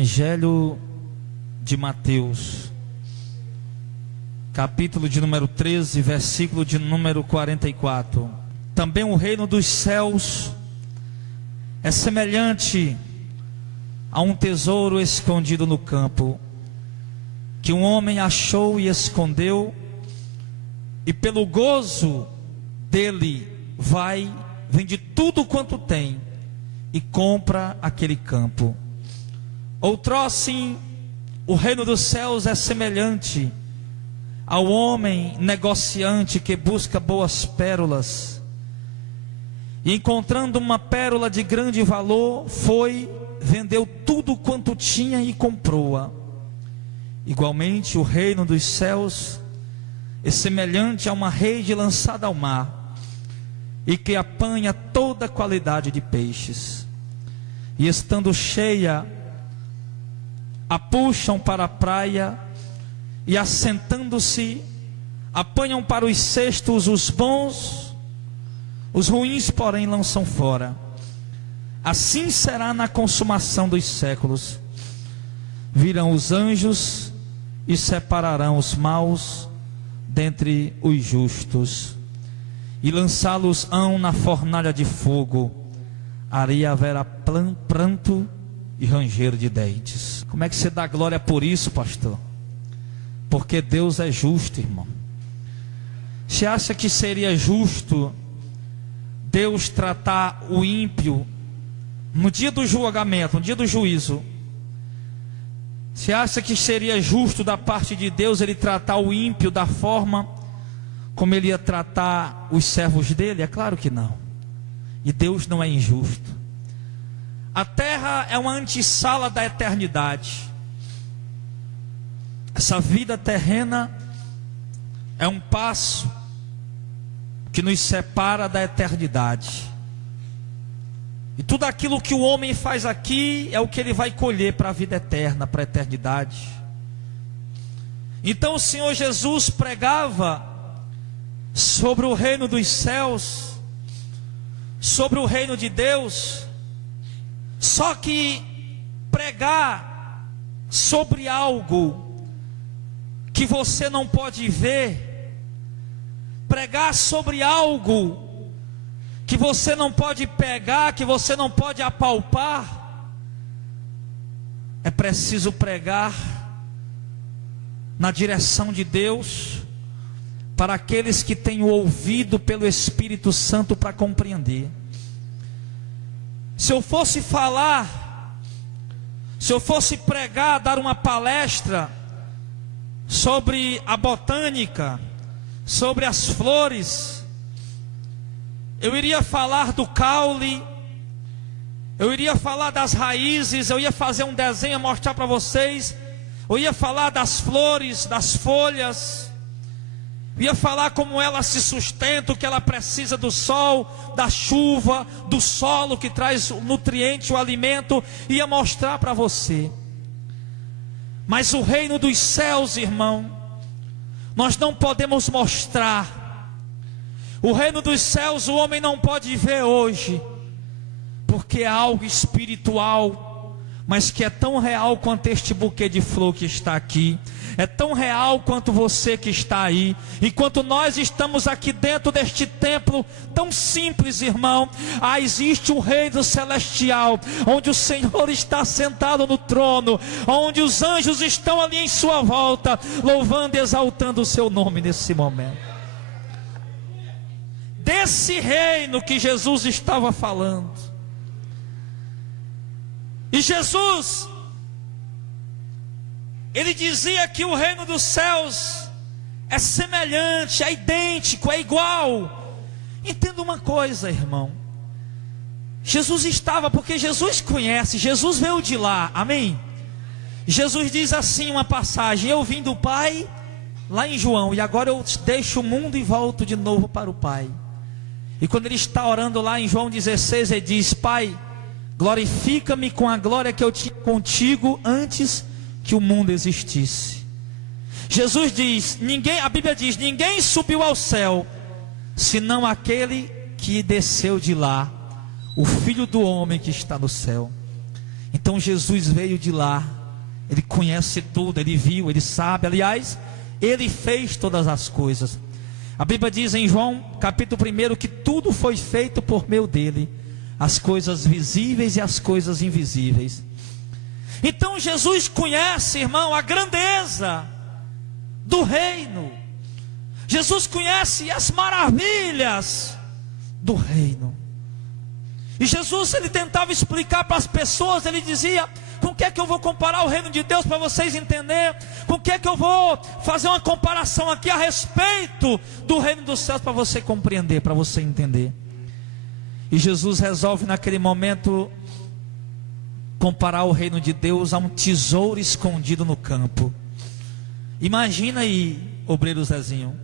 Evangelho de Mateus, capítulo de número 13, versículo de número 44. Também o reino dos céus é semelhante a um tesouro escondido no campo, que um homem achou e escondeu, e pelo gozo dele vende tudo quanto tem e compra aquele campo. Outrossim, o reino dos céus é semelhante ao homem negociante que busca boas pérolas, e encontrando uma pérola de grande valor, vendeu tudo quanto tinha e comprou-a. Igualmente, o reino dos céus é semelhante a uma rede lançada ao mar, e que apanha toda qualidade de peixes, e estando cheia, a puxam para a praia, e assentando-se, apanham para os cestos os bons, os ruins porém lançam fora. Assim será na consumação dos séculos. Virão os anjos e separarão os maus dentre os justos, e lançá-los-ão na fornalha de fogo. Ali haverá pranto e ranger de dentes. Como é que você dá glória por isso, pastor? Porque Deus é justo, irmão. Você acha que seria justo Deus tratar o ímpio no dia do julgamento, no dia do juízo? Você acha que seria justo da parte de Deus Ele tratar o ímpio da forma como Ele ia tratar os servos dele? É claro que não. E Deus não é injusto. A terra é uma antessala da eternidade. Essa vida terrena é um passo que nos separa da eternidade. E tudo aquilo que o homem faz aqui é o que ele vai colher para a vida eterna, para a eternidade. Então o Senhor Jesus pregava sobre o reino dos céus, sobre o reino de Deus. Só que pregar sobre algo que você não pode ver, pregar sobre algo que você não pode pegar, que você não pode apalpar, é preciso pregar na direção de Deus, para aqueles que têm o ouvido pelo Espírito Santo para compreender. Se eu fosse falar, se eu fosse pregar, dar uma palestra sobre a botânica, sobre as flores, eu iria falar do caule, eu iria falar das raízes, eu ia fazer um desenho, mostrar para vocês, eu ia falar das flores, das folhas, eu ia falar como ela se sustenta, que ela precisa do sol, da chuva, do solo que traz o nutriente, o alimento, ia mostrar para você. Mas o reino dos céus, irmão, nós não podemos mostrar. O reino dos céus o homem não pode ver hoje, porque é algo espiritual, mas que é tão real quanto este buquê de flor que está aqui, é tão real quanto você que está aí. Enquanto nós estamos aqui dentro deste templo tão simples, irmão, existe um reino celestial, onde o Senhor está sentado no trono, onde os anjos estão ali em sua volta, louvando e exaltando o seu nome nesse momento. Desse reino que Jesus estava falando. E Jesus, Ele dizia que o reino dos céus é semelhante, é idêntico, é igual. Entenda uma coisa, irmão. Jesus estava, porque Jesus conhece, Jesus veio de lá, amém? Jesus diz assim uma passagem: eu vim do Pai, lá em João, e agora eu deixo o mundo e volto de novo para o Pai. E quando Ele está orando lá em João 16, Ele diz: Pai, glorifica-me com a glória que eu tinha contigo antes que o mundo existisse. Jesus diz, a Bíblia diz, ninguém subiu ao céu, senão aquele que desceu de lá, o Filho do homem que está no céu. Então Jesus veio de lá, Ele conhece tudo, Ele viu, Ele sabe, aliás, Ele fez todas as coisas. A Bíblia diz em João capítulo 1 que tudo foi feito por meio dEle, as coisas visíveis e as coisas invisíveis. Então Jesus conhece, irmão, a grandeza do reino. Jesus conhece as maravilhas do reino. E Jesus, ele tentava explicar para as pessoas, ele dizia: com que é que eu vou comparar o reino de Deus para vocês entenderem? Com que é que eu vou fazer uma comparação aqui a respeito do reino dos céus para você compreender, para você entender? E Jesus resolve naquele momento comparar o reino de Deus a um tesouro escondido no campo. Imagina aí, obreiro Zezinho,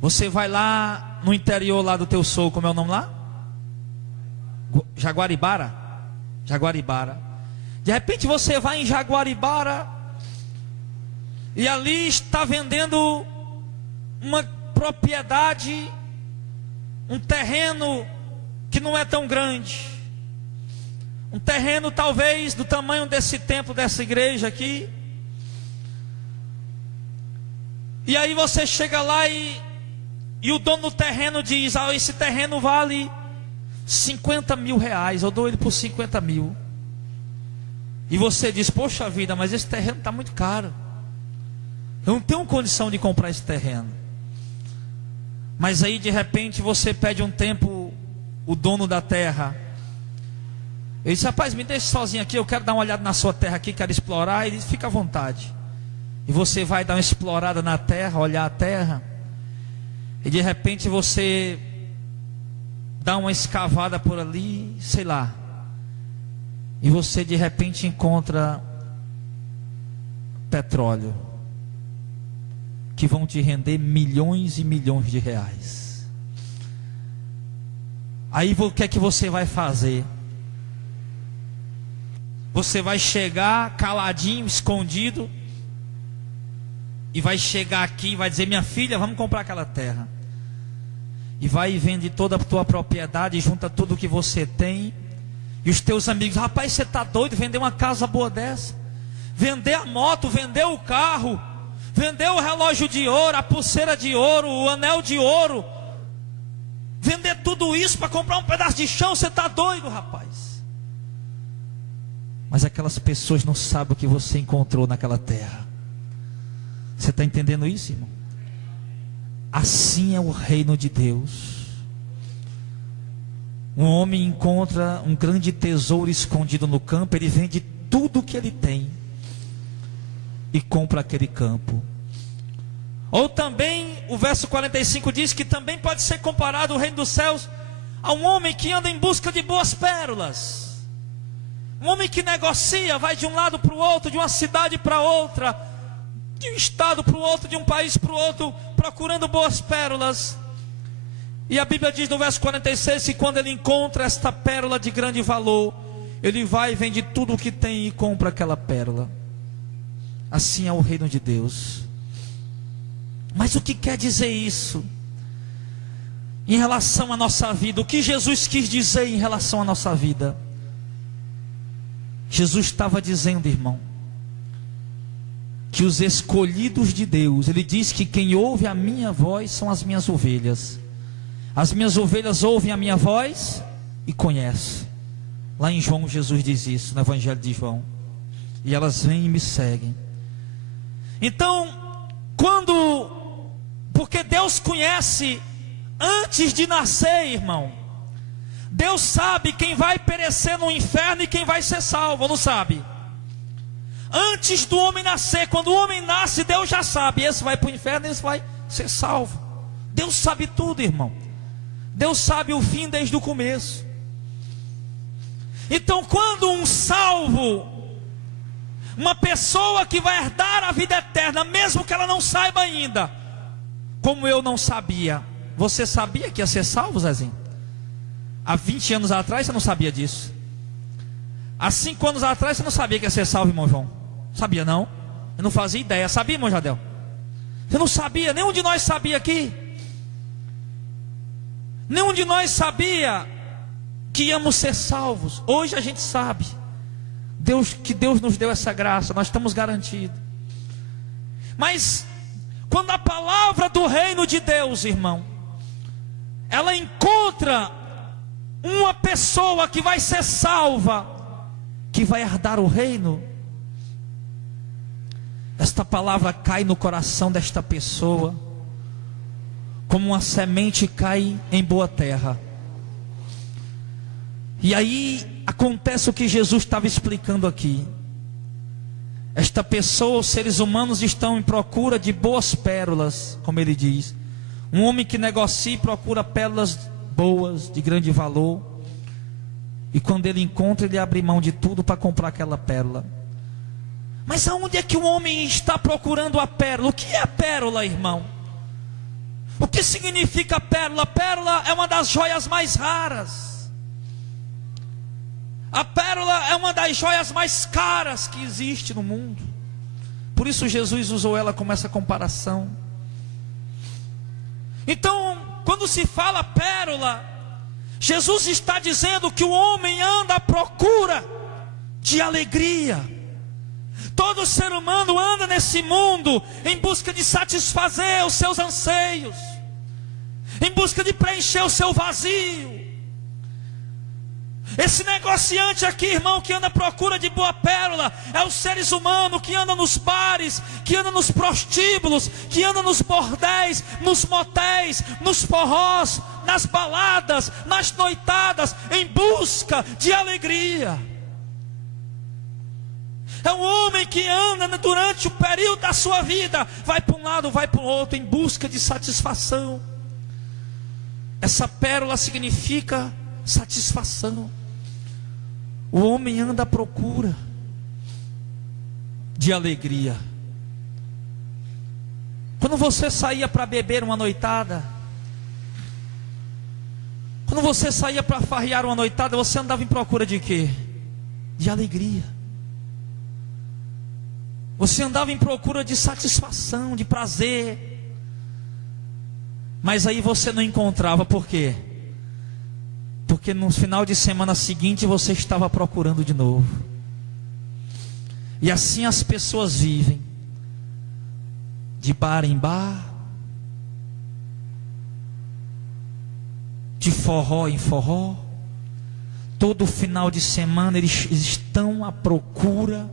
você vai lá no interior lá do teu sogro, como é o nome lá? Jaguaribara. De repente você vai em Jaguaribara e ali está vendendo uma propriedade, um terreno que não é tão grande, um terreno talvez do tamanho desse templo, dessa igreja aqui. E aí você chega lá e o dono do terreno diz: esse terreno vale 50 mil reais, eu dou ele por 50 mil. E você diz: poxa vida, mas esse terreno está muito caro, eu não tenho condição de comprar esse terreno. Mas aí de repente você pede um tempo, o dono da terra, ele diz: rapaz, me deixe sozinho aqui, eu quero dar uma olhada na sua terra aqui, quero explorar. Ele diz: fica à vontade. E você vai dar uma explorada na terra, olhar a terra, e de repente você dá uma escavada por ali, sei lá, e você de repente encontra petróleo, que vão te render milhões e milhões de reais. Aí o que é que você vai fazer? Você vai chegar caladinho, escondido, e vai chegar aqui e vai dizer: minha filha, vamos comprar aquela terra. E vai e vende toda a tua propriedade, junta tudo que você tem. E os teus amigos: rapaz, você está doido, vender uma casa boa dessa? Vender a moto, vender o carro, vender o relógio de ouro, a pulseira de ouro, o anel de ouro, vender tudo isso para comprar um pedaço de chão? Você está doido, rapaz. Mas aquelas pessoas não sabem o que você encontrou naquela terra. Você está entendendo isso, irmão? Assim é o reino de Deus. Um homem encontra um grande tesouro escondido no campo, ele vende tudo o que ele tem e compra aquele campo. Ou também o verso 45 diz que também pode ser comparado o reino dos céus a um homem que anda em busca de boas pérolas. Um homem que negocia, vai de um lado para o outro, de uma cidade para outra, de um estado para o outro, de um país para o outro, procurando boas pérolas. E a Bíblia diz no verso 46 que quando ele encontra esta pérola de grande valor, ele vai e vende tudo o que tem e compra aquela pérola. Assim é o reino de Deus. Mas o que quer dizer isso em relação à nossa vida? O que Jesus quis dizer em relação à nossa vida? Jesus estava dizendo, irmão, que os escolhidos de Deus, ele diz que quem ouve a minha voz são as minhas ovelhas. As minhas ovelhas ouvem a minha voz e conhecem. Lá em João Jesus diz isso, no Evangelho de João. E elas vêm e me seguem. Então, porque Deus conhece antes de nascer, irmão. Deus sabe quem vai perecer no inferno e quem vai ser salvo, não sabe? Antes do homem nascer, quando o homem nasce, Deus já sabe: esse vai para o inferno, esse vai ser salvo. Deus sabe tudo, irmão. Deus sabe o fim desde o começo. Então, quando um salvo, uma pessoa que vai herdar a vida eterna, mesmo que ela não saiba ainda, como eu não sabia. Você sabia que ia ser salvo, Zezinho? Há 20 anos atrás você não sabia disso. Há 5 anos atrás você não sabia que ia ser salvo, irmão João? Sabia não? Eu não fazia ideia. Sabia, irmão Jadel? Você não sabia? Nenhum de nós sabia aqui. Nenhum de nós sabia que íamos ser salvos. Hoje a gente sabe. Que Deus nos deu essa graça, nós estamos garantidos. Mas quando a palavra do reino de Deus, irmão, ela encontra uma pessoa que vai ser salva, que vai herdar o reino, esta palavra cai no coração desta pessoa, como uma semente cai em boa terra. E aí acontece o que Jesus estava explicando aqui. Esta pessoa, os seres humanos estão em procura de boas pérolas, como ele diz. Um homem que negocia e procura pérolas boas, de grande valor. E quando ele encontra, ele abre mão de tudo para comprar aquela pérola. Mas aonde é que o homem está procurando a pérola? O que é a pérola, irmão? O que significa pérola? Pérola é uma das joias mais raras. A pérola é uma das joias mais caras que existe no mundo. Por isso Jesus usou ela como essa comparação. Então, quando se fala pérola, Jesus está dizendo que o homem anda à procura de alegria. Todo ser humano anda nesse mundo em busca de satisfazer os seus anseios, em busca de preencher o seu vazio. Esse negociante aqui, irmão, que anda à procura de boa pérola, é os seres humanos que andam nos bares, que andam nos prostíbulos, que andam nos bordéis, nos motéis, nos forrós, nas baladas, nas noitadas, em busca de alegria. É um homem que anda durante o período da sua vida, vai para um lado, vai para o outro, em busca de satisfação. Essa pérola significa satisfação. O homem anda à procura de alegria. Quando você saía para beber uma noitada, quando você saía para farrear uma noitada, você andava em procura de quê? De alegria. Você andava em procura de satisfação, de prazer. Mas aí você não encontrava, por quê? Porque no final de semana seguinte você estava procurando de novo. E assim as pessoas vivem, de bar em bar, de forró em forró. Todo final de semana eles estão à procura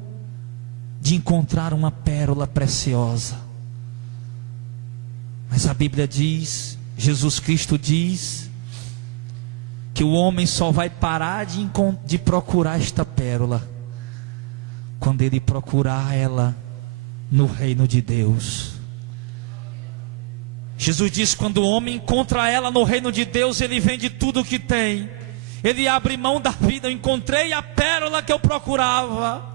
de encontrar uma pérola preciosa. Mas a Bíblia diz, Jesus Cristo diz, que o homem só vai parar de procurar esta pérola quando ele procurar ela no reino de Deus. Jesus diz, quando o homem encontra ela no reino de Deus, ele vende tudo o que tem, ele abre mão da vida. Eu encontrei a pérola que eu procurava.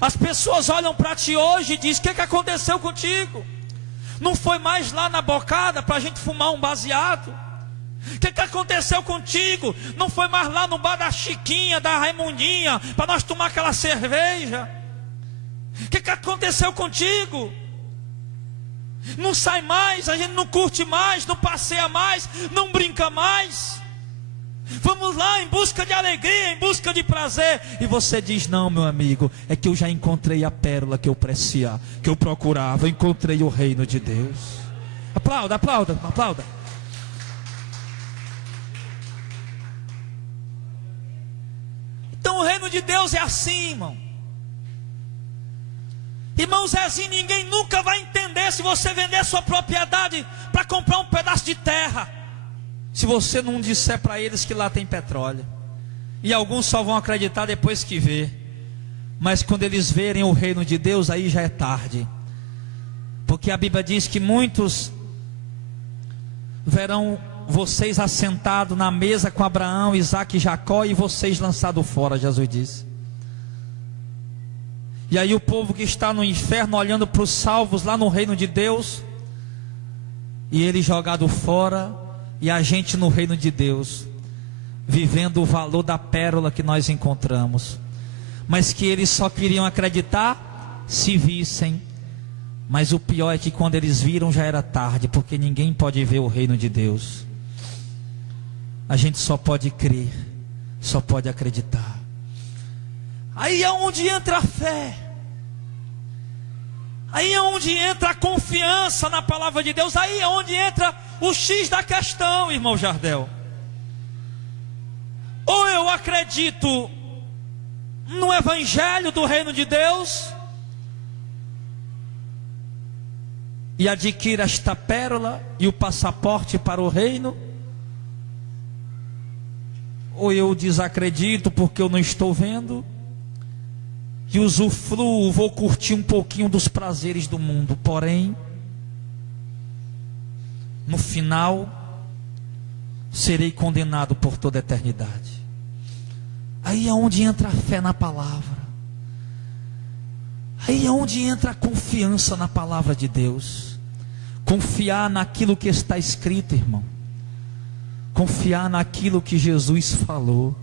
As pessoas olham para ti hoje e dizem, o que aconteceu contigo? Não foi mais lá na bocada para a gente fumar um baseado? O que aconteceu contigo? Não foi mais lá no bar da Chiquinha, da Raimundinha, para nós tomar aquela cerveja? O que aconteceu contigo? Não sai mais, a gente não curte mais, não passeia mais, não brinca mais. Vamos lá em busca de alegria, em busca de prazer. E você diz, não, meu amigo, é que eu já encontrei a pérola que eu preciava, que eu procurava. Eu encontrei o reino de Deus. Aplauda, aplauda, aplauda. Então o reino de Deus é assim, irmão. Irmão Zezinho, ninguém nunca vai entender se você vender sua propriedade para comprar um pedaço de terra, se você não disser para eles que lá tem petróleo. E alguns só vão acreditar depois que vê. Mas quando eles verem o reino de Deus, aí já é tarde. Porque a Bíblia diz que muitos verão vocês assentados na mesa com Abraão, Isaque e Jacó, e vocês lançados fora, Jesus disse. E aí o povo que está no inferno olhando para os salvos lá no reino de Deus, e ele jogado fora, e a gente no reino de Deus, vivendo o valor da pérola que nós encontramos. Mas que eles só queriam acreditar se vissem. Mas o pior é que quando eles viram já era tarde, porque ninguém pode ver o reino de Deus. A gente só pode crer, só pode acreditar. Aí é onde entra a fé. Aí é onde entra a confiança na palavra de Deus. Aí é onde entra o X da questão, irmão Jardel. Ou eu acredito no evangelho do reino de Deus e adquiro esta pérola e o passaporte para o reino, ou eu desacredito porque eu não estou vendo e usufruo, vou curtir um pouquinho dos prazeres do mundo, porém no final serei condenado por toda a eternidade. Aí é onde entra a fé na palavra. Aí é onde entra a confiança na palavra de Deus. Confiar naquilo que está escrito, irmão. Confiar naquilo que Jesus falou.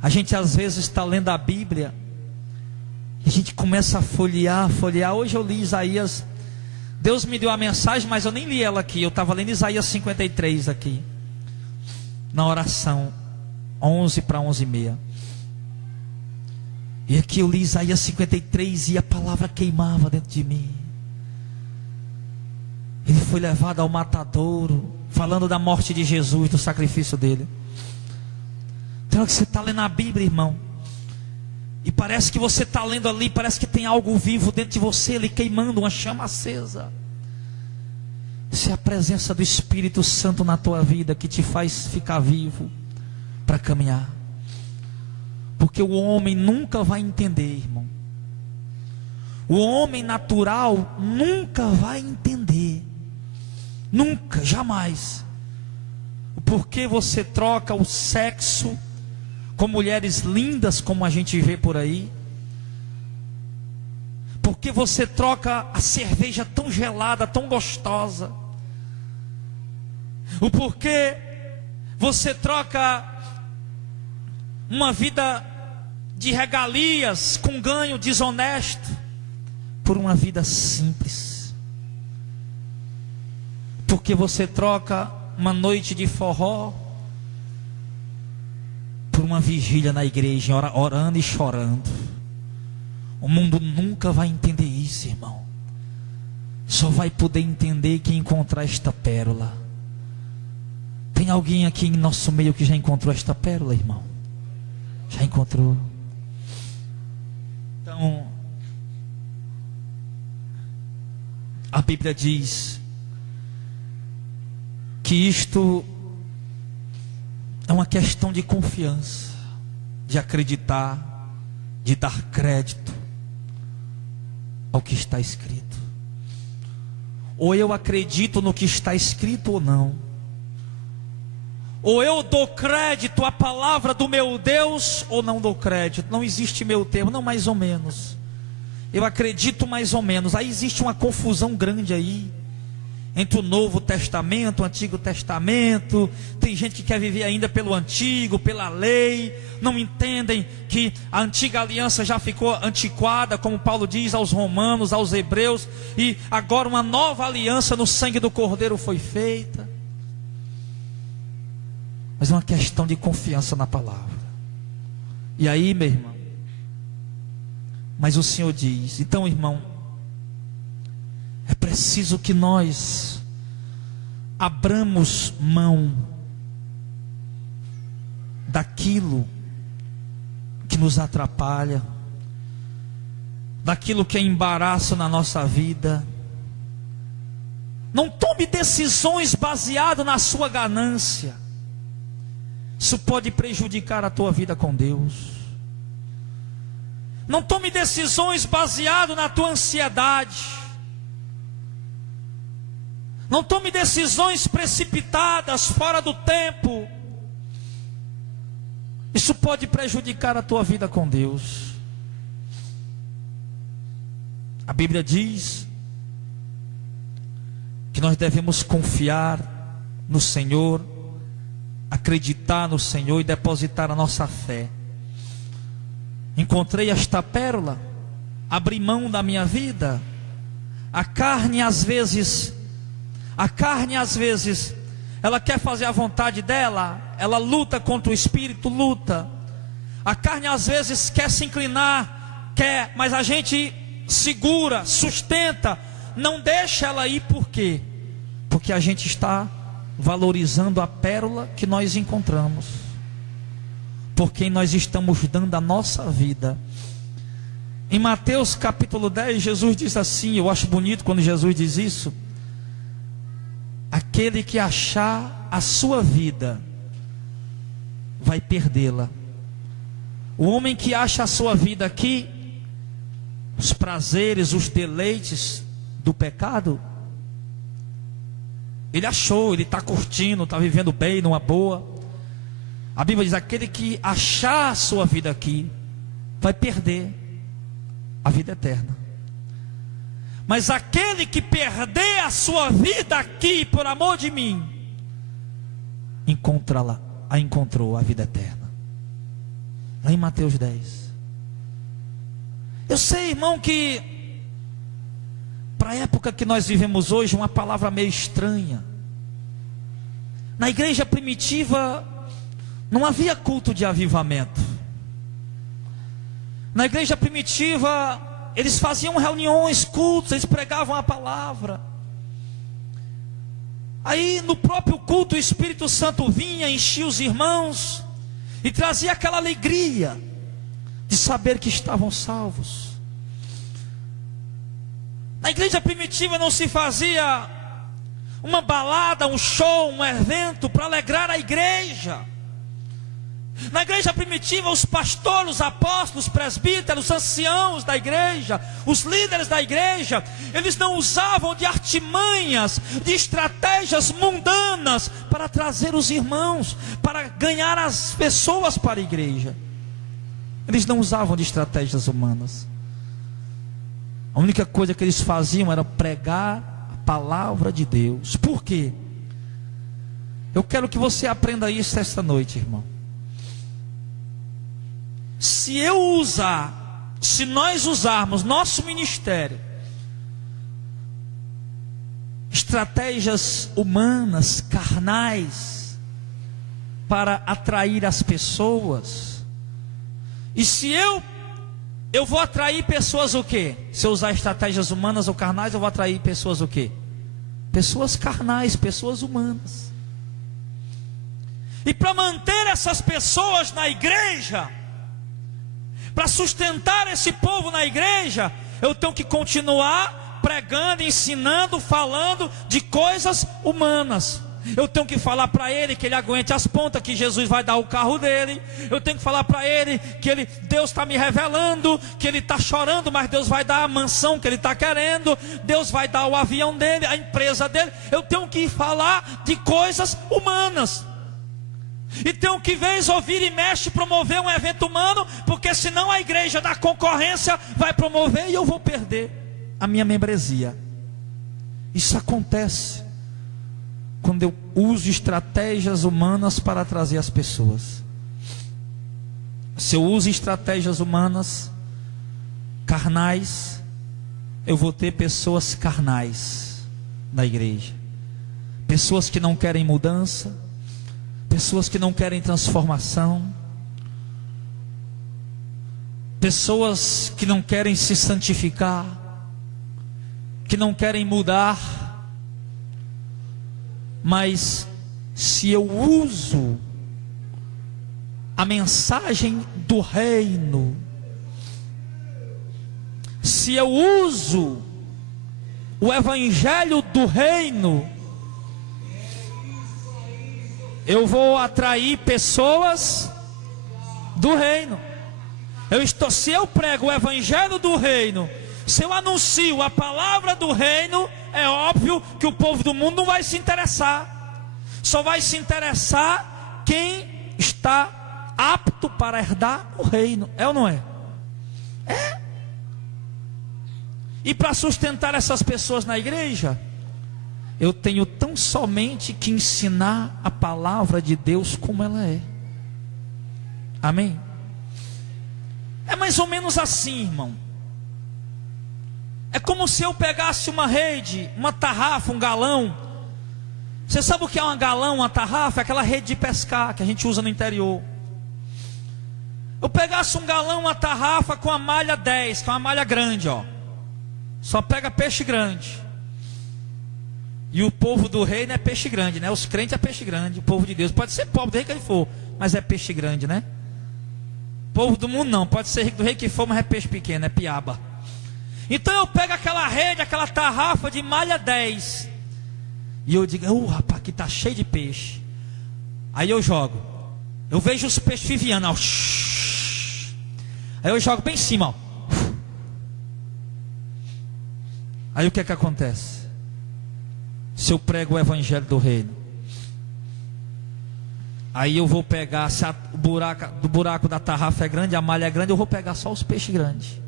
A gente às vezes está lendo a Bíblia e a gente começa a folhear. Hoje eu li Isaías. Deus me deu a mensagem, mas eu nem li ela aqui. Eu estava lendo Isaías 53 aqui, na oração 11 para 11h30. E aqui eu li Isaías 53 e a palavra queimava dentro de mim. Ele foi levado ao matadouro, falando da morte de Jesus, do sacrifício dele. Então você está lendo a Bíblia, irmão, e parece que você está lendo ali, parece que tem algo vivo dentro de você, ali queimando, uma chama acesa. Isso é a presença do Espírito Santo na tua vida, que te faz ficar vivo para caminhar. Porque o homem nunca vai entender, irmão. O homem natural nunca vai entender. Nunca, jamais. O porquê você troca o sexo com mulheres lindas como a gente vê por aí. Porque você troca a cerveja tão gelada, tão gostosa. O porquê você troca uma vida de regalias com ganho desonesto por uma vida simples. Porque você troca uma noite de forró por uma vigília na igreja, orando e chorando. O mundo nunca vai entender isso, irmão. Só vai poder entender quem encontrar esta pérola. Tem alguém aqui em nosso meio que já encontrou esta pérola, irmão? Já encontrou? Então, a Bíblia diz que isto é uma questão de confiança, de acreditar, de dar crédito ao que está escrito. Ou eu acredito no que está escrito ou não. Ou eu dou crédito à palavra do meu Deus, ou não dou crédito. Não existe meio termo, não, mais ou menos. Eu acredito mais ou menos. Aí existe uma confusão grande aí entre o Novo Testamento, o Antigo Testamento. Tem gente que quer viver ainda pelo Antigo, pela lei. Não entendem que a antiga aliança já ficou antiquada, como Paulo diz aos romanos, aos hebreus, e agora uma nova aliança no sangue do Cordeiro foi feita. Mas é uma questão de confiança na palavra. E aí, meu irmão, mas o Senhor diz, então, irmão, é preciso que nós abramos mão daquilo que nos atrapalha, daquilo que é embaraço na nossa vida. Não tome decisões baseadas na sua ganância. Isso pode prejudicar a tua vida com Deus. Não tome decisões baseadas na tua ansiedade. Não tome decisões precipitadas, fora do tempo. Isso pode prejudicar a tua vida com Deus. A Bíblia diz que nós devemos confiar no Senhor, acreditar no Senhor e depositar a nossa fé. Encontrei esta pérola, abri mão da minha vida. A carne às vezes, ela quer fazer a vontade dela, ela luta contra o Espírito, luta. A carne às vezes quer se inclinar, mas a gente segura, sustenta, não deixa ela ir. Por quê? Porque a gente está valorizando a pérola que nós encontramos, por quem nós estamos dando a nossa vida. Em Mateus capítulo 10, Jesus diz assim, eu acho bonito quando Jesus diz isso: aquele que achar a sua vida vai perdê-la. O homem que acha a sua vida aqui, os prazeres, os deleites do pecado, ele achou, ele está curtindo, está vivendo bem, numa boa. A Bíblia diz: aquele que achar a sua vida aqui vai perder a vida eterna. Mas aquele que perder a sua vida aqui por amor de mim, encontrou a vida eterna. Lá em Mateus 10. Eu sei, irmão, que para a época que nós vivemos hoje, uma palavra meio estranha. Na igreja primitiva não havia culto de avivamento. Na igreja primitiva eles faziam reuniões, cultos, eles pregavam a palavra. Aí no próprio culto o Espírito Santo vinha, enchia os irmãos e trazia aquela alegria de saber que estavam salvos. Na igreja primitiva não se fazia uma balada, um show, um evento para alegrar a igreja. Na igreja primitiva, os pastores, os apóstolos, os presbíteros, os anciãos da igreja, os líderes da igreja, eles não usavam de artimanhas, de estratégias mundanas para trazer os irmãos, para ganhar as pessoas para a igreja. Eles não usavam de estratégias humanas. A única coisa que eles faziam era pregar a palavra de Deus. Por quê? Eu quero que você aprenda isso esta noite, irmão. Se nós usarmos nosso ministério, estratégias humanas, carnais, para atrair as pessoas, e se eu vou atrair pessoas o quê? Se eu usar estratégias humanas ou carnais, eu vou atrair pessoas o quê? Pessoas carnais, pessoas humanas. E para manter essas pessoas na igreja, para sustentar esse povo na igreja, eu tenho que continuar pregando, ensinando, falando de coisas humanas. Eu tenho que falar para ele que ele aguente as pontas, que Jesus vai dar o carro dele. Eu tenho que falar para ele que Deus está me revelando, que ele está chorando, mas Deus vai dar a mansão que ele está querendo. Deus vai dar o avião dele, a empresa dele. Eu tenho que falar de coisas humanas. E tenho que, vez ouvir e mexe, promover um evento humano, porque senão a igreja da concorrência vai promover e eu vou perder a minha membresia. Isso acontece quando eu uso estratégias humanas para trazer as pessoas. Se eu uso estratégias humanas, carnais, eu vou ter pessoas carnais na igreja. Pessoas que não querem mudança, pessoas que não querem transformação, pessoas que não querem se santificar, que não querem mudar. Mas se eu uso a mensagem do reino, se eu uso o evangelho do reino, eu vou atrair pessoas do reino. Se eu prego o evangelho do reino, se eu anuncio a palavra do reino, é óbvio que o povo do mundo não vai se interessar. Só vai se interessar quem está apto para herdar o reino. É ou não é? É. E para sustentar essas pessoas na igreja, eu tenho tão somente que ensinar a palavra de Deus como ela é. Amém? É mais ou menos assim, irmão. É como se eu pegasse uma rede, uma tarrafa, um galão. Você sabe o que é um galão, uma tarrafa? É aquela rede de pescar que a gente usa no interior. eu pegasse um galão, uma tarrafa com a malha 10, que é uma malha grande, ó, só pega peixe grande. E o povo do reino é peixe grande, né? Os crentes é peixe grande. O povo de Deus pode ser pobre do rei que ele for, mas é peixe grande, né? O povo do mundo não, pode ser rico do rei que for, mas é peixe pequeno, é piaba. Então eu pego aquela rede, aquela tarrafa de malha 10, e eu digo, rapaz, aqui está cheio de peixe. Aí eu jogo, eu vejo os peixes viviando, ó. Aí eu jogo bem em cima, ó. Aí o que é que acontece? Se eu prego o evangelho do reino, aí eu vou pegar, se o buraco da tarrafa é grande, a malha é grande, eu vou pegar só os peixes grandes.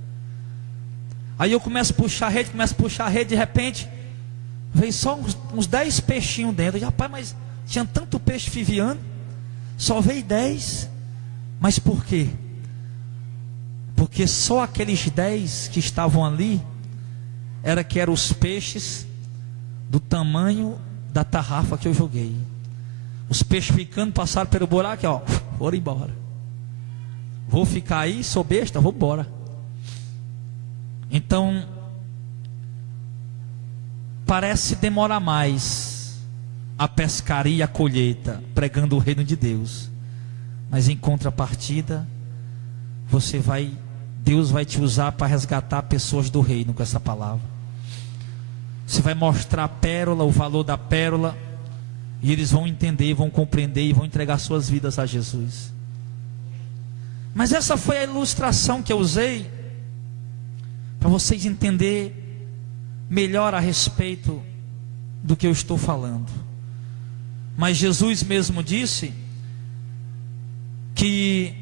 Aí eu começo a puxar a rede, de repente veio só uns 10 peixinhos dentro. Rapaz, mas tinha tanto peixe viviando, só veio 10. Mas por quê? Porque só aqueles 10 que estavam ali eram os peixes do tamanho da tarrafa que eu joguei. Os peixes ficando, passaram pelo buraco, ó, foram embora. Vou ficar aí, sou besta, vou embora. Então, parece demorar mais a pescaria e a colheita, pregando o reino de Deus. Mas em contrapartida, Deus vai te usar para resgatar pessoas do reino com essa palavra. Você vai mostrar a pérola, o valor da pérola, e eles vão entender, vão compreender e vão entregar suas vidas a Jesus. Mas essa foi a ilustração que eu usei para vocês entenderem melhor a respeito do que eu estou falando. Mas Jesus mesmo disse que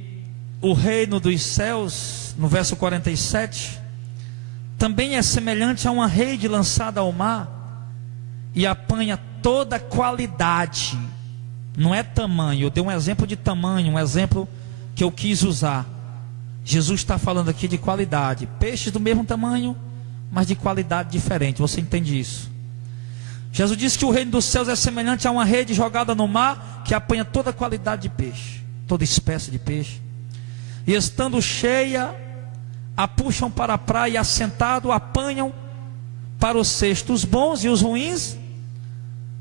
o reino dos céus, no verso 47, também é semelhante a uma rede lançada ao mar e apanha toda qualidade. Não é tamanho, eu dei um exemplo de tamanho, um exemplo que eu quis usar. Jesus está falando aqui de qualidade. Peixes do mesmo tamanho, mas de qualidade diferente. Você entende isso? Jesus disse que o reino dos céus é semelhante a uma rede jogada no mar, que apanha toda qualidade de peixe, toda espécie de peixe, e estando cheia, a puxam para a praia, e assentado, apanham para o cesto os bons e os ruins,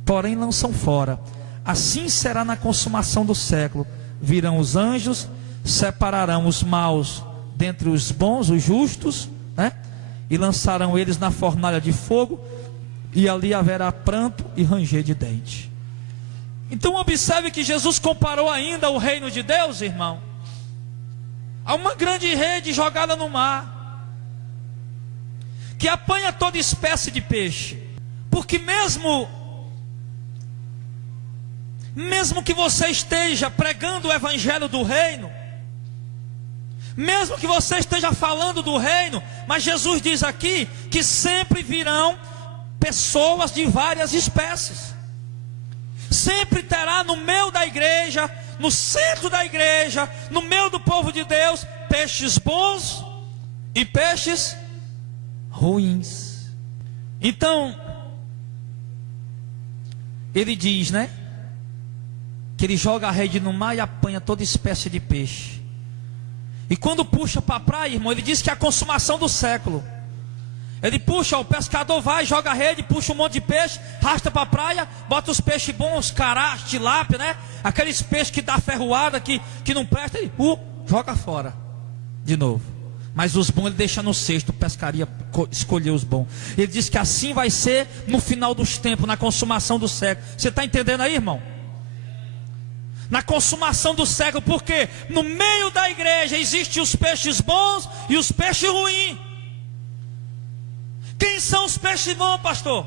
porém lançam fora. Assim será na consumação do século. Virão os anjos, separarão os maus dentre os bons, os justos, né? E lançarão eles na fornalha de fogo, e ali haverá pranto e ranger de dente. Então observe que Jesus comparou ainda o reino de Deus, irmão, a uma grande rede jogada no mar, que apanha toda espécie de peixe. Porque mesmo que você esteja pregando o evangelho do reino, mesmo que você esteja falando do reino, mas Jesus diz aqui que sempre virão pessoas de várias espécies. Sempre terá no meio da igreja, no centro da igreja, no meio do povo de Deus, peixes bons e peixes ruins. Então, ele diz, né, que ele joga a rede no mar e apanha toda espécie de peixe. E quando puxa para a praia, irmão, ele diz que é a consumação do século. Ele puxa, o pescador vai, joga a rede, puxa um monte de peixe, arrasta para a praia, bota os peixes bons, cará, tilápia, né? Aqueles peixes que dá ferroada, que não presta, ele joga fora de novo. Mas os bons ele deixa no cesto, pescaria escolher os bons. Ele diz que assim vai ser no final dos tempos, na consumação do século. Você está entendendo aí, irmão? Na consumação do século, porque no meio da igreja existem os peixes bons e os peixes ruins. Quem são os peixes bons, pastor?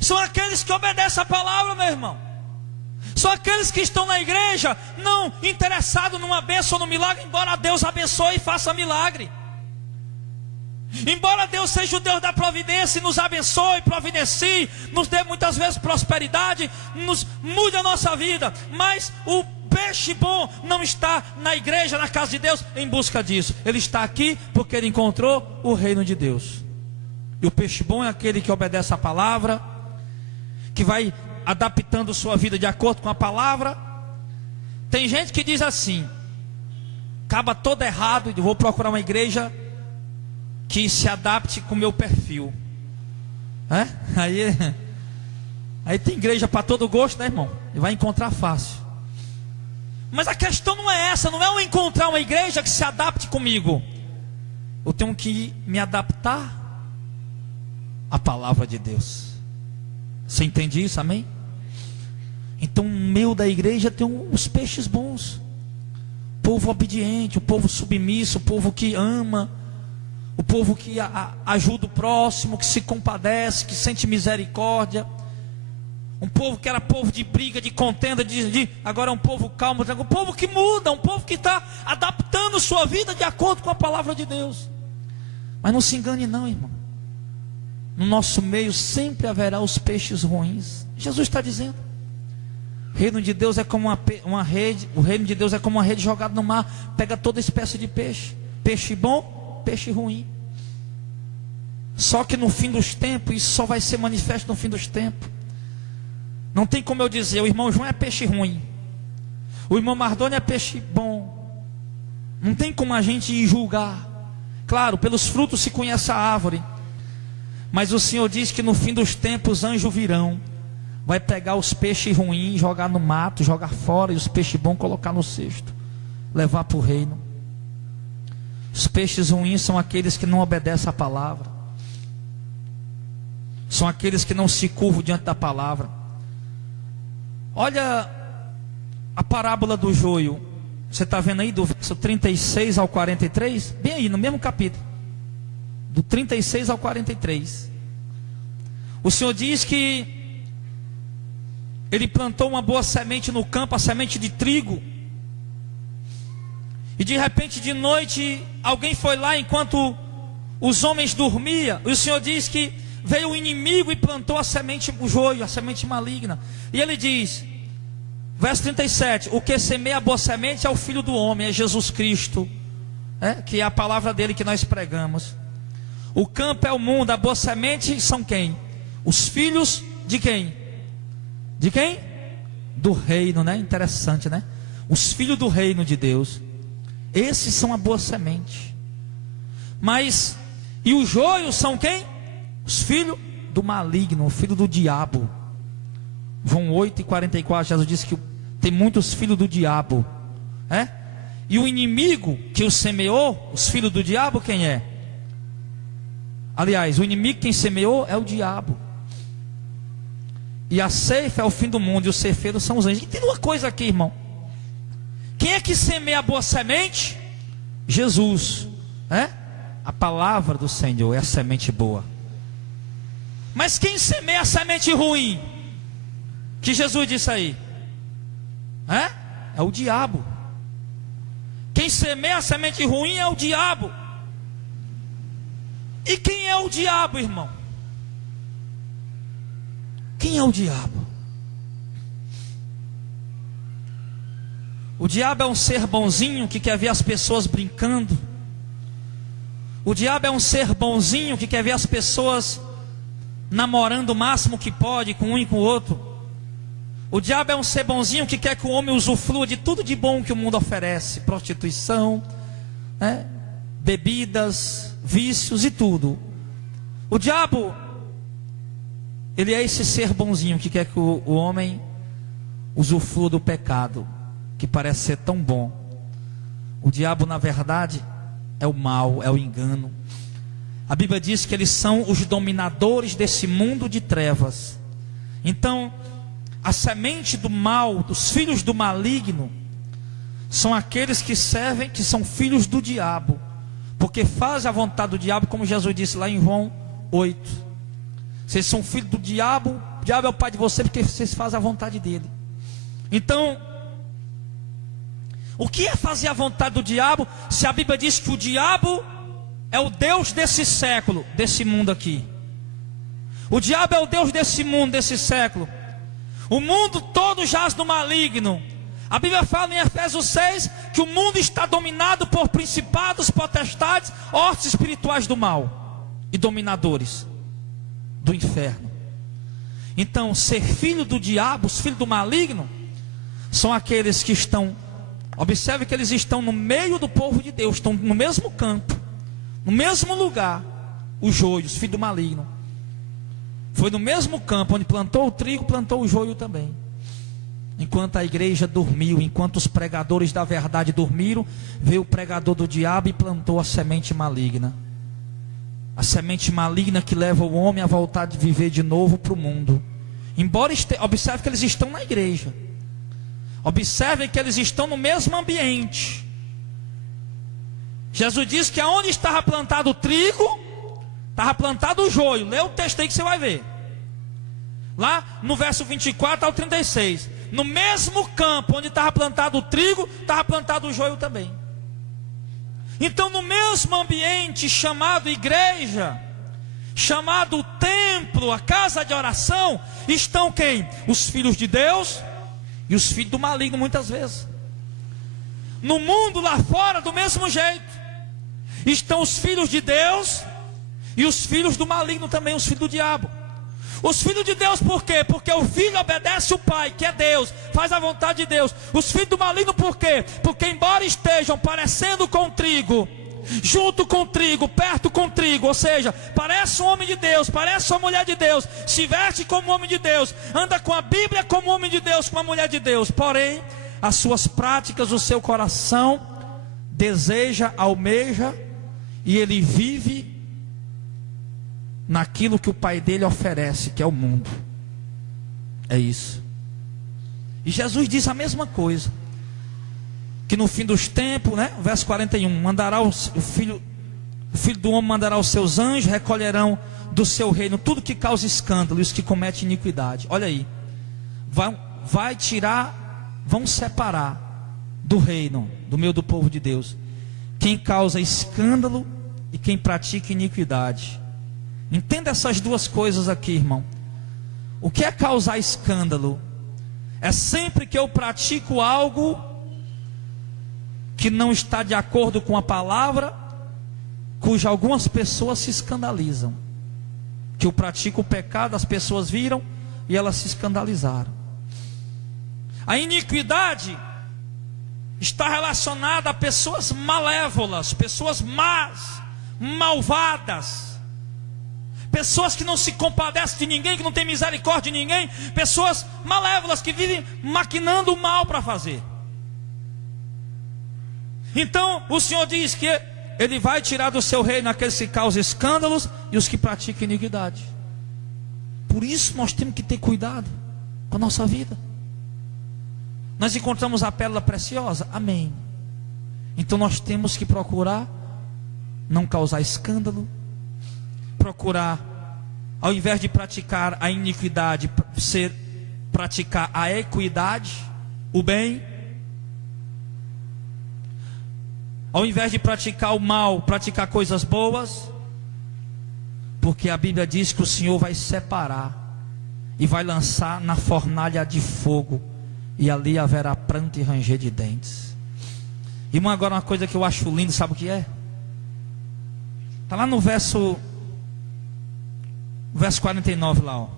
São aqueles que obedecem a palavra, meu irmão. São aqueles que estão na igreja, não interessados numa bênção ou no milagre, embora Deus abençoe e faça milagre. Embora Deus seja o Deus da providência e nos abençoe, providencie, nos dê muitas vezes prosperidade, nos mude a nossa vida, mas o peixe bom não está na igreja, na casa de Deus, em busca disso. Ele está aqui porque ele encontrou o reino de Deus. E o peixe bom é aquele que obedece a palavra, que vai adaptando sua vida de acordo com a palavra. Tem gente que diz assim: acaba todo errado, e vou procurar uma igreja que se adapte com o meu perfil. Aí tem igreja para todo gosto, né, irmão? E vai encontrar fácil. Mas a questão não é essa, não é eu encontrar uma igreja que se adapte comigo. Eu tenho que me adaptar à palavra de Deus. Você entende isso, amém? Então, no meio da igreja tem os peixes bons, o povo obediente, o povo submisso, o povo que ama, o povo que ajuda o próximo, que se compadece, que sente misericórdia. Um povo que era povo de briga, de contenda, agora é um povo calmo, um povo que muda, um povo que está adaptando sua vida de acordo com a palavra de Deus. Mas não se engane não, irmão. No nosso meio sempre haverá os peixes ruins. Jesus está dizendo. O reino de Deus é como uma rede. O reino de Deus é como uma rede jogada no mar. Pega toda espécie de peixe. Peixe bom, peixe ruim. Só que no fim dos tempos, isso só vai ser manifesto no fim dos tempos. Não tem como eu dizer, o irmão João é peixe ruim, o irmão Mardoni é peixe bom. Não tem como a gente ir julgar. Claro, pelos frutos se conhece a árvore. Mas o Senhor diz que no fim dos tempos anjos virão, vai pegar os peixes ruins, jogar no mato, jogar fora, e os peixes bons colocar no cesto, levar para o reino. Os peixes ruins são aqueles que não obedecem à palavra, são aqueles que não se curvam diante da palavra. Olha a parábola do joio. Você está vendo aí do verso 36 ao 43? Bem aí, no mesmo capítulo, do 36 ao 43. O Senhor diz que Ele plantou uma boa semente no campo, a semente de trigo. E de repente de noite, alguém foi lá enquanto os homens dormiam. E o Senhor diz que veio o inimigo e plantou a semente, o joio, a semente maligna. E Ele diz, verso 37, o que semeia a boa semente é o Filho do Homem, é Jesus Cristo, que é a palavra dele que nós pregamos. O campo é o mundo, a boa semente são quem? Os filhos de quem? De quem? Do reino, né? Interessante, né? Os filhos do reino de Deus. Esses são a boa semente. Mas, e os joios são quem? Os filhos do maligno, o filho do diabo. João 8:44, Jesus disse que tem muitos filhos do diabo. E o inimigo que o semeou, os filhos do diabo, quem é? Aliás, o inimigo quem semeou é o diabo. E a ceifa é o fim do mundo, e os ceifeiros são os anjos. Entenda uma coisa aqui, irmão. Quem é que semeia a boa semente? Jesus. A palavra do Senhor é a semente boa. Mas quem semeia a semente ruim? Que Jesus disse aí? É o diabo. Quem semeia a semente ruim é o diabo. E quem é o diabo, irmão? Quem é o diabo? O diabo é um ser bonzinho que quer ver as pessoas brincando. O diabo é um ser bonzinho que quer ver as pessoas namorando o máximo que pode com um e com o outro. O diabo é um ser bonzinho que quer que o homem usufrua de tudo de bom que o mundo oferece. Prostituição, bebidas, vícios e tudo. O diabo, ele é esse ser bonzinho que quer que o homem usufrua do pecado, que parece ser tão bom. O diabo, na verdade, é o mal, é o engano. A Bíblia diz que eles são os dominadores desse mundo de trevas. Então, a semente do mal, dos filhos do maligno, são aqueles que servem, que são filhos do diabo, porque fazem a vontade do diabo, como Jesus disse lá em João 8. Vocês são filhos do diabo, o diabo é o pai de vocês, porque vocês fazem a vontade dele. Então, o que é fazer a vontade do diabo, se a Bíblia diz que o diabo é o Deus desse século, desse mundo aqui? O diabo é o Deus desse mundo, desse século. O mundo todo jaz no maligno. A Bíblia fala em Efésios 6 que o mundo está dominado por principados, potestades, hostes espirituais do mal e dominadores do inferno. Então, ser filho do diabo, os filhos do maligno, são aqueles que estão Observe que eles estão no meio do povo de Deus, estão no mesmo campo, no mesmo lugar. O joio, os filhos do maligno. Foi no mesmo campo onde plantou o trigo, plantou o joio também. Enquanto a igreja dormiu, enquanto os pregadores da verdade dormiram, veio o pregador do diabo e plantou a semente maligna. A semente maligna que leva o homem a voltar de viver de novo para o mundo. Observe que eles estão na igreja. Observe que eles estão no mesmo ambiente. Jesus disse que aonde estava plantado o trigo, estava plantado o joio. Lê o texto aí que você vai ver. Lá no verso 24 ao 36. No mesmo campo onde estava plantado o trigo, estava plantado o joio também. Então no mesmo ambiente chamado igreja, chamado templo, a casa de oração, estão quem? Os filhos de Deus e os filhos do maligno muitas vezes. No mundo lá fora do mesmo jeito, estão os filhos de Deus e os filhos do maligno também, os filhos do diabo. Os filhos de Deus por quê? Porque o filho obedece o pai, que é Deus, faz a vontade de Deus. Os filhos do maligno por quê? Porque embora estejam parecendo com trigo, junto com trigo, perto com trigo, ou seja, parece um homem de Deus, parece uma mulher de Deus, se veste como homem de Deus, anda com a Bíblia como homem de Deus, como uma mulher de Deus, porém, as suas práticas, o seu coração deseja, almeja, e ele vive naquilo que o pai dele oferece, que é o mundo. É isso. E Jesus diz a mesma coisa, que no fim dos tempos, né, verso 41, mandará o filho do homem mandará os seus anjos, recolherão do seu reino tudo que causa escândalo e os que cometem iniquidade. Olha aí, vão separar do reino, do meio do povo de Deus, quem causa escândalo e quem pratica iniquidade. Entenda essas duas coisas aqui, irmão. O que é causar escândalo? É sempre que eu pratico algo que não está de acordo com a palavra, cuja algumas pessoas se escandalizam. Que eu pratico o pecado, as pessoas viram e elas se escandalizaram. A iniquidade está relacionada a pessoas malévolas, pessoas más, malvadas, pessoas que não se compadecem de ninguém, que não tem misericórdia de ninguém, pessoas malévolas que vivem maquinando o mal para fazer. Então o Senhor diz que Ele vai tirar do seu reino aqueles que causam escândalos e os que praticam iniquidade. Por isso nós temos que ter cuidado com a nossa vida. Nós encontramos a pérola preciosa? Amém. Então nós temos que procurar não causar escândalo, procurar, ao invés de praticar a iniquidade, praticar a equidade, o bem. Ao invés de praticar o mal, praticar coisas boas. Porque a Bíblia diz que o Senhor vai separar e vai lançar na fornalha de fogo, e ali haverá pranto e ranger de dentes. Irmão, agora uma coisa que eu acho lindo, sabe o que é? Está lá no verso 49 lá, ó.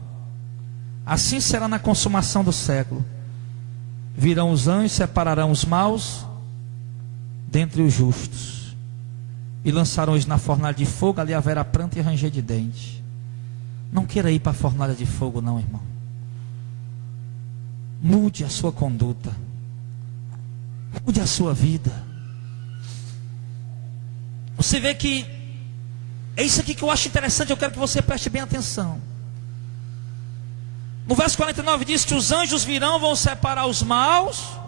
Assim será na consumação do século. Virão os anjos, separarão os maus dentre os justos, e lançarão-os na fornalha de fogo, ali haverá pranto e ranger de dentes. Não queira ir para a fornalha de fogo não, irmão. Mude a sua conduta, mude a sua vida. Você vê que é isso aqui que eu acho interessante, eu quero que você preste bem atenção. No verso 49 diz que os anjos virão, vão separar os maus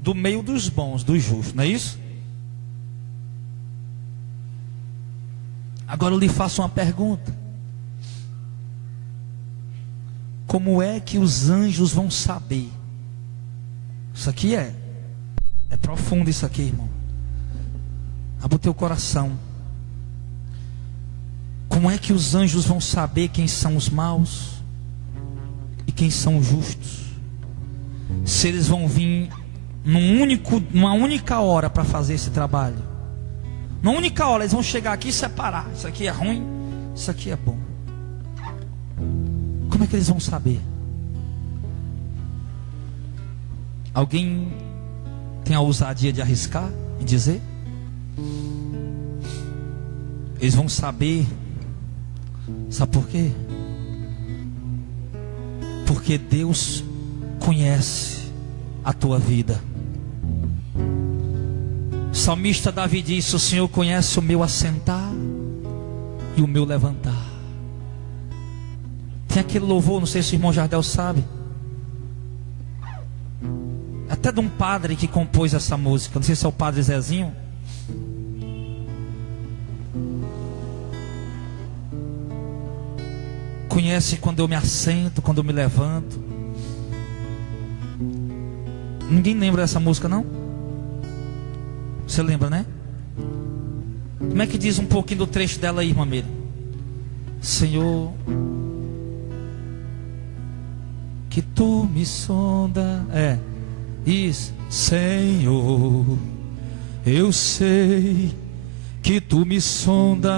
do meio dos bons, dos justos, não é isso? Agora eu lhe faço uma pergunta. Como é que os anjos vão saber? Isso aqui é profundo isso aqui, irmão. Abra o teu coração. Como é que os anjos vão saber quem são os maus e quem são os justos? Se eles vão vir numa única hora para fazer esse trabalho. Numa única hora eles vão chegar aqui e separar. Isso aqui é ruim, isso aqui é bom. Como é que eles vão saber? Alguém tem a ousadia de arriscar e dizer? Eles vão saber. Sabe por quê? Porque Deus conhece a tua vida. O salmista Davi disse: o Senhor conhece o meu assentar e o meu levantar. Tem aquele louvor, não sei se o irmão Jardel sabe, até de um padre que compôs essa música, não sei se é o padre Zezinho. Conhece quando eu me assento, quando eu me levanto. Ninguém lembra dessa música, não? Você lembra, né? Como é que diz um pouquinho do trecho dela aí, irmã Meire? Senhor, que tu me sonda. Isso. Senhor, eu sei que tu me sondas.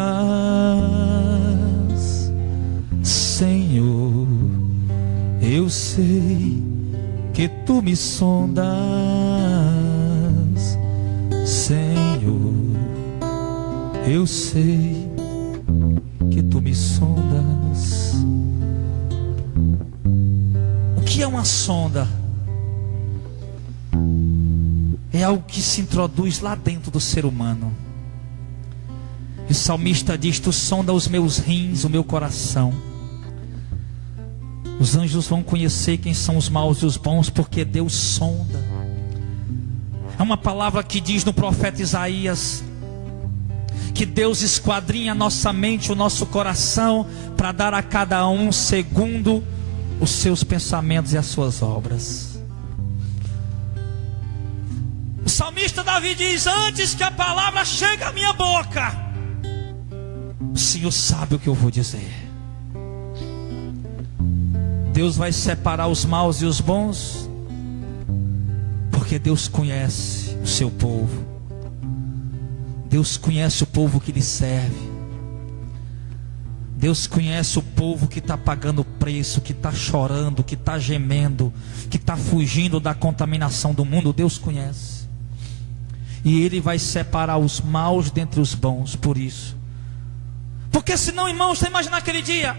Senhor, eu sei que tu me sondas. Senhor, eu sei que tu me sondas. O que é uma sonda? É algo que se introduz lá dentro do ser humano. E o salmista diz: tu sonda os meus rins, o meu coração. Os anjos vão conhecer quem são os maus e os bons, porque Deus sonda. É uma palavra que diz no profeta Isaías que Deus esquadrinha a nossa mente, o nosso coração, para dar a cada um segundo os seus pensamentos e as suas obras. O salmista Davi diz: antes que a palavra chegue à minha boca, o Senhor sabe o que eu vou dizer. Deus vai separar os maus e os bons, porque Deus conhece o seu povo. Deus conhece o povo que lhe serve. Deus conhece o povo que está pagando o preço, que está chorando, que está gemendo, que está fugindo da contaminação do mundo. Deus conhece. E Ele vai separar os maus dentre os bons, por isso. Porque senão, irmãos, você imagina aquele dia,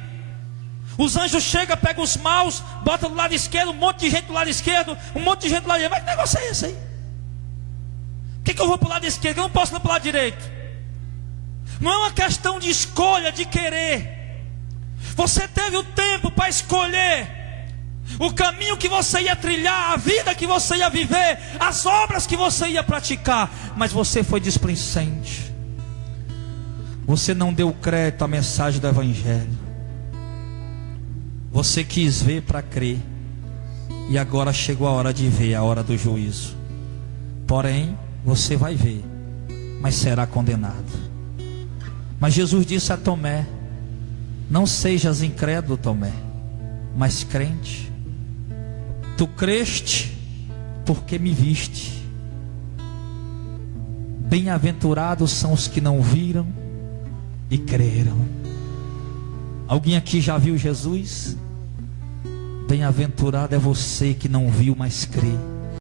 os anjos chegam, pegam os maus, botam do lado esquerdo, um monte de gente do lado esquerdo, um monte de gente do lado direito. Mas que negócio é esse aí? Por que eu vou para o lado esquerdo? Eu não posso ir para o lado direito. Não é uma questão de escolha, de querer. Você teve o tempo para escolher o caminho que você ia trilhar, a vida que você ia viver, as obras que você ia praticar, mas você foi displicente. Você não deu crédito à mensagem do Evangelho. Você quis ver para crer, e agora chegou a hora de ver, a hora do juízo. Porém, você vai ver, mas será condenado. Mas Jesus disse a Tomé: não sejas incrédulo, Tomé, mas crente. Tu creste porque me viste. Bem-aventurados são os que não viram e creram. Alguém aqui já viu Jesus? Bem-aventurado é você que não viu, mas crê.